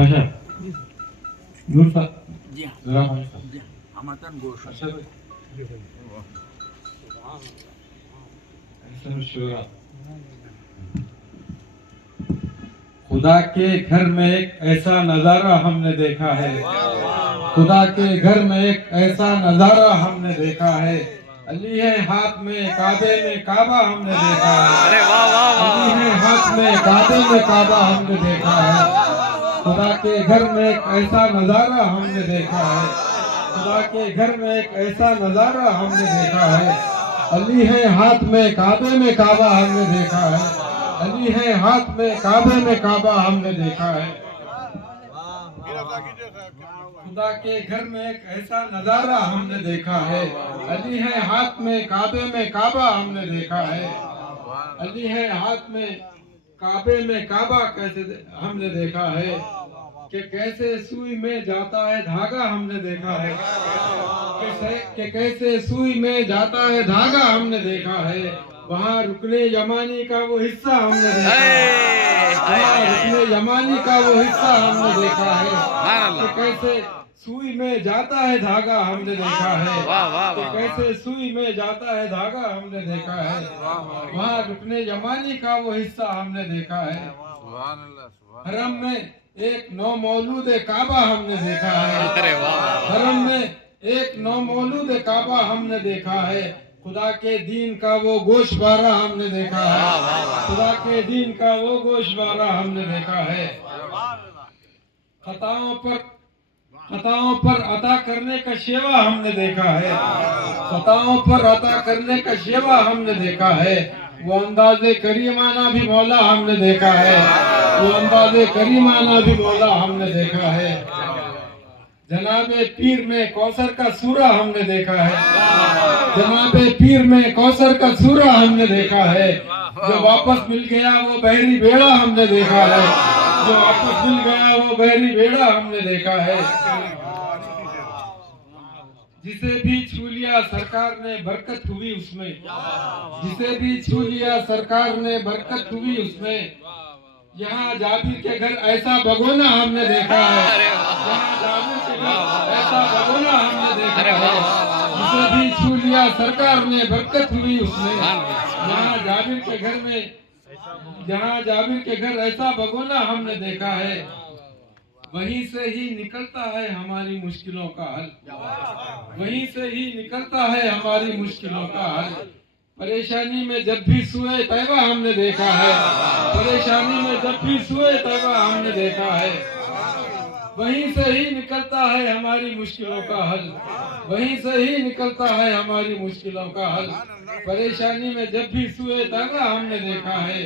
भाषा नूर साहब जी हाँ जरा भाई साहब जी हाँ हमतन गोश अच्छा भाई ऐसा शुक्र खुदा के घर में एक ऐसा नजारा हमने देखा है खुदा के घर में एक ऐसा नजारा हमने देखा है अली है हाथ में काबे में काबा हमने देखा है अरे वाह वाह अली वाह है हाथ में काबे में काबा हमने देखा है खुदा के घर में एक ऐसा नजारा हमने देखा है खुदा के घर में एक ऐसा नजारा हमने देखा है अली है हाथ में काबे में काबा हमने देखा है अली है हाथ में काबे में काबा हमने देखा है खुदा के घर में एक ऐसा नजारा हमने देखा है अली है हाथ में काबे में काबा हमने देखा है अली है हाथ में काबे में काबा हमने देखा है कि कैसे सुई में जाता है धागा हमने देखा है कि कैसे सुई में जाता है धागा हमने देखा है वहाँ रुकने यमानी का वो हिस्सा हमने देखा है वहाँ रुकने यमानी का वो हिस्सा हमने देखा है कि कैसे सुई में जाता है धागा हमने देखा है वाह वाह कि वाह कैसे सुई में जाता है धागा हमने देखा है वहाँ रुकने यमानी का वो हिस्सा हमने देखा है हरम में एक नौ मौलूद काबा हमने देखा है अरे वाह वाह हरम में एक नौ मौलूद काबा हमने देखा है खुदा के दीन का वो गोशवारा हमने देखा है खुदा के दीन का वो गोशवारा हमने देखा है खताओं पर अता करने का शेवा हमने देखा है खताओं पर अता करने का शेवा हमने देखा है वो अंदाज़े करीमाना भी मौला हमने देखा है वो अंदाज़े करीमाना भी मौला हमने देखा है जनाबे पीर में कौसर का सूरा हमने देखा है जनाबे पीर में कौसर का सूरा हमने देखा है जो वापस मिल गया वो बहरी बेड़ा हमने देखा है जो वापस मिल गया वो बहरी बेड़ा हमने देखा है जिसे भी छू लिया सरकार ने बरकत हुई उसमें जिसे भी छू लिया सरकार ने बरकत हुई उसमें यहाँ जाबिर के घर ऐसा भगोना हमने देखा है यहाँ जाबिर के घर ऐसा भगोना हमने देखा है जिसे भी छू लिया सरकार ने बरकत हुई उसमें यहाँ जाबिर के घर में जहाँ जाबिर के घर ऐसा भगोना हमने देखा है वहीं से ही निकलता है हमारी मुश्किलों का हल वहीं से ही निकलता है हमारी मुश्किलों का हल परेशानी में जब भी सुए तैबा हमने देखा है परेशानी में जब भी सुए तैबा हमने देखा है वहीं से ही निकलता है हमारी मुश्किलों का हल वहीं से ही निकलता है हमारी मुश्किलों का हल परेशानी में जब भी सुए तैबा हमने देखा है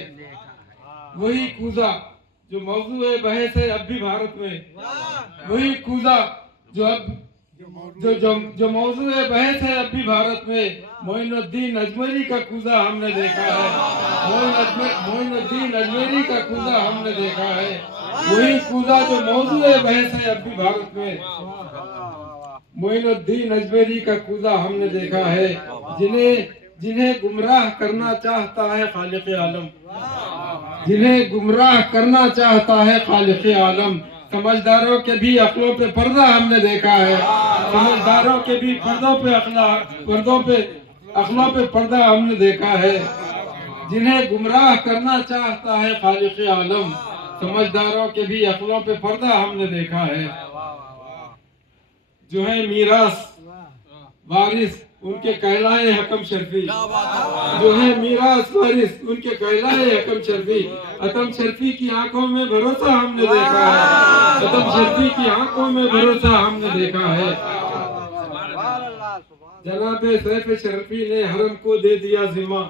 वही कूजा जो मौजूद बहस है अब भी भारत में वही कूजा जो अब जो मौजूद बहस है अब भी भारत में मोइनुद्दीन अजमेरी का कूजा हमने देखा है मोइनुद्दीन अजमेरी का कूजा हमने देखा है वही कूजा जो मौजूद बहस है अब भी भारत में मोइनुद्दीन अजमेरी का कूजा हमने देखा है जिन्हें गुमराह करना चाहता है खालिक आलम जिन्हें गुमराह करना चाहता है खालिक आलम समझदारों के भी अक्लों पे पर्दा हमने देखा है समझदारों के भी पर्दों पे अक्लों पे पर्दा हमने देखा है जिन्हें गुमराह करना चाहता है खालिक आलम समझदारों के भी अक्लों पे पर्दा हमने देखा है जो है मीरास वारिस उनके कहलाए हकम शर्फी जो है मीरास वारिस उनके कहलाए हकम शर्फी हकम शर्फी की आंखों में भरोसा हमने देखा है हकम शर्फी की आंखों में भरोसा हमने देखा है जनाबे सैफ शर्फी ने हरम को दे दिया जिम्मा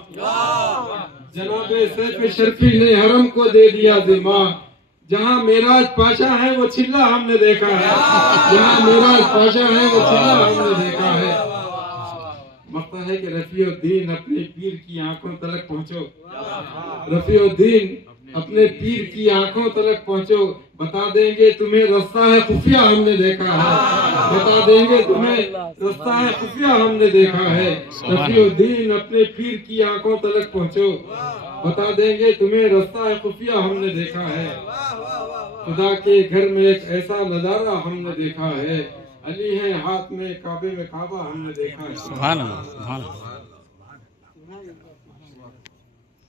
जनाबे सैफ शर्फी ने हरम को दे दिया जिम्मा जहाँ मेराज पाशा है वो चिल्ला हमने देखा है जहाँ मेराज पाशा है वो चिल्ला हमने देखा है मकता है कि रफीउद्दीन अपने पीर की आंखों तलक पहुंचो रफीउद्दीन अपने पीर की आंखों तलक पहुंचो बता देंगे तुम्हें रास्ता है खुफिया हमने देखा है बता देंगे तुम्हें रास्ता है खुफिया हमने देखा है रफीउद्दीन अपने पीर की आंखों तलक पहुंचो बता देंगे तुम्हें रास्ता खुफिया हमने देखा है, खुदा के घर में एक ऐसा नजारा हमने देखा है, अली है हाथ में काबे में काबा हमने देखा है। सुभान अल्लाह, सुभान अल्लाह।